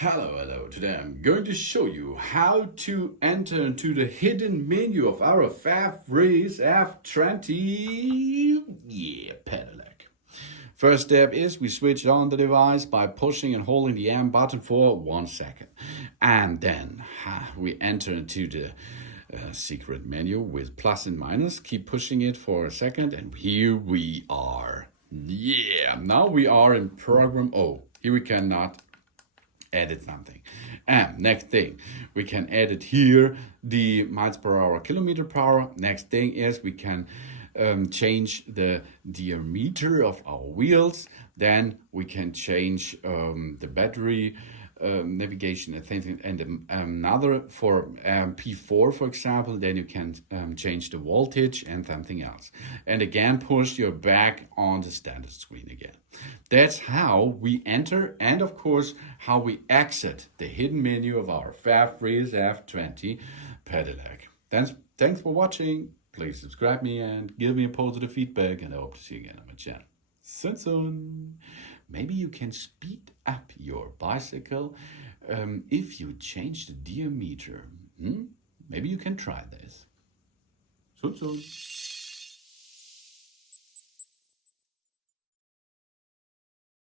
Hello. Today I'm going to show you how to enter into the hidden menu of our Fabris F20 Pedelec. First step is we switch on the device by pushing and holding the M button for 1 second. And then we enter into the secret menu with plus and minus. Keep pushing it for a second and here we are. Now we are in program O. Here we cannot edit something. And next thing, we can edit here the miles per hour, kilometer per hour. Next thing is we can change the diameter of our wheels. Then we can change the battery navigation and things. And another for P4, for example, then you can change the voltage and something else. And again, push your back on the standard screen again. That's how we enter and of course how we exit the hidden menu of our Fabris F20 Pedelec. Thanks for watching. Please subscribe me and give me a positive feedback, and I hope to see you again on my channel. Soon. Maybe you can speed up your bicycle if you change the diameter. Maybe you can try this. Soon.